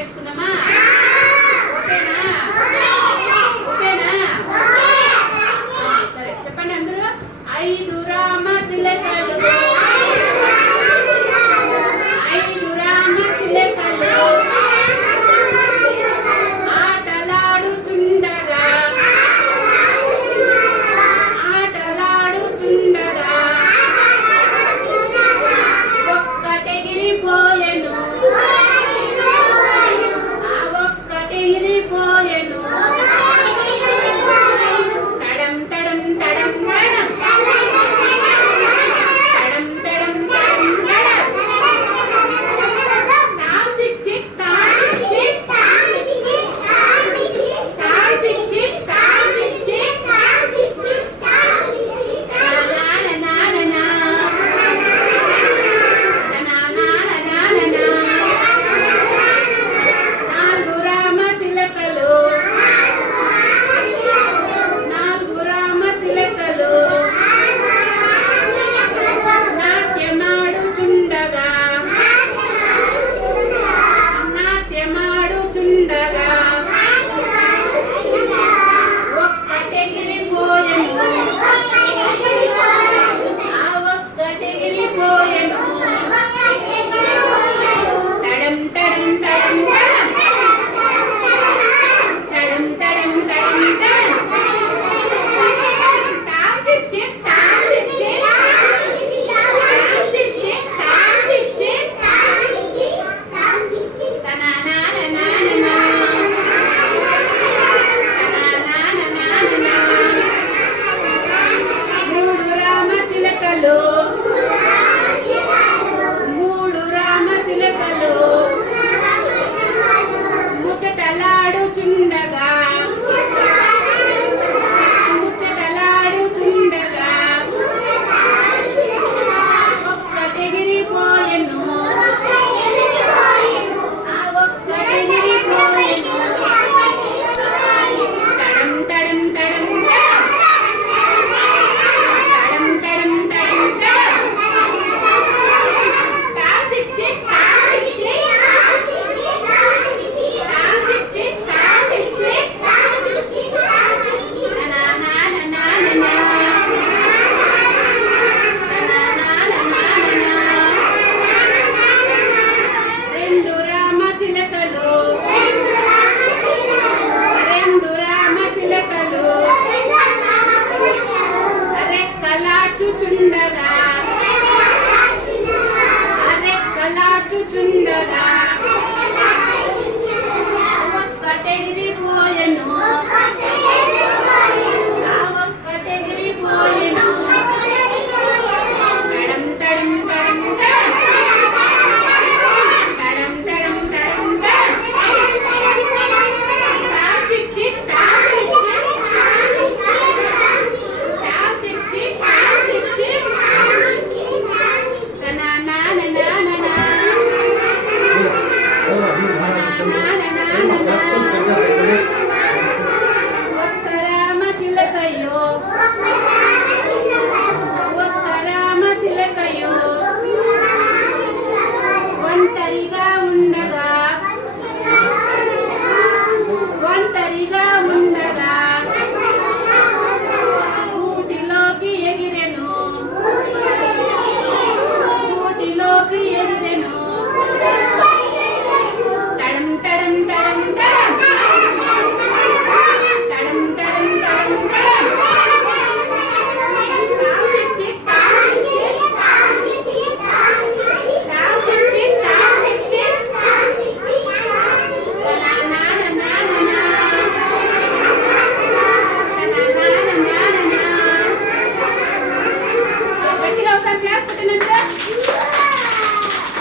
నేర్చుకుందామా? ఓకేనా? ఓకేనా? సరే చెప్పండి అందరూ. 5 రామ చిలకలు, 5 రామ చిలకలు ఆటలాడుచుండగా, ఆటలాడుచుండగా ఒక్కటెగిరిపోయెను, ఆ ఒక్కటెగిరిపోయెను. తడం తడం తడం తడం, తడం తడం తడం తడం. తాం చిక్ చిక్ తాం చిక్ చిక్, తాం చిక్ చిక్ తాం చిక్ చిక్. నానానానానా, నానానానానా. 4 రామ చిలకలు, 4 రామ చిలకలు నాట్యమాడుచుండగా, నాట్యమాడుచుండగా ఒక్కటెగిరిపోయెను, ఆ ఒక్కటెగిరిపోయెను. తడం తడం తడం తడం, తడం తడం తడం తడం. తాం చిక్ చిక్ తాం చిక్ చిక్, తాం చిక్ చిక్ తాం చిక్ చిక్. తనానానానానా, తనానానానానా. 3 రామ చిలకలు, 3 రామ చిలకలు ముచ్చటలాడుచుండగా, ముచ్చటలాడుచుండగా ఒక్కటెగిరిపోయెను, ఆ ఒక్కటెగిరిపోయెను. తడం తడం తడం తడం, తడం తడం తడం తడం. తాం చిక్ చిక్ తాం చిక్ చిక్, తాం చిక్ చిక్ తాం చిక్ చిక్. నానానానానా, నానానానానా. 2 రామ చిలకలు, 2 రామ చిలకలు రెక్కలార్చుచుండగా, రెక్కలార్చుచుండగా ఒక్కటెగిరిపోయెను, ఆ ఒక్కటెగిరిపోయెను. తడం తడం తడం తడం, తడం తడం తడం తడం. తాం చిక్ చిక్ తాం చిక్ చిక్, తాం చిక్ చిక్ తాం చిక్ చిక్. తనానానానానా, నానానానానా. 1 రామ చిలకయ్యో, 1 రామ చిలకయ్యో ఒంటరిగా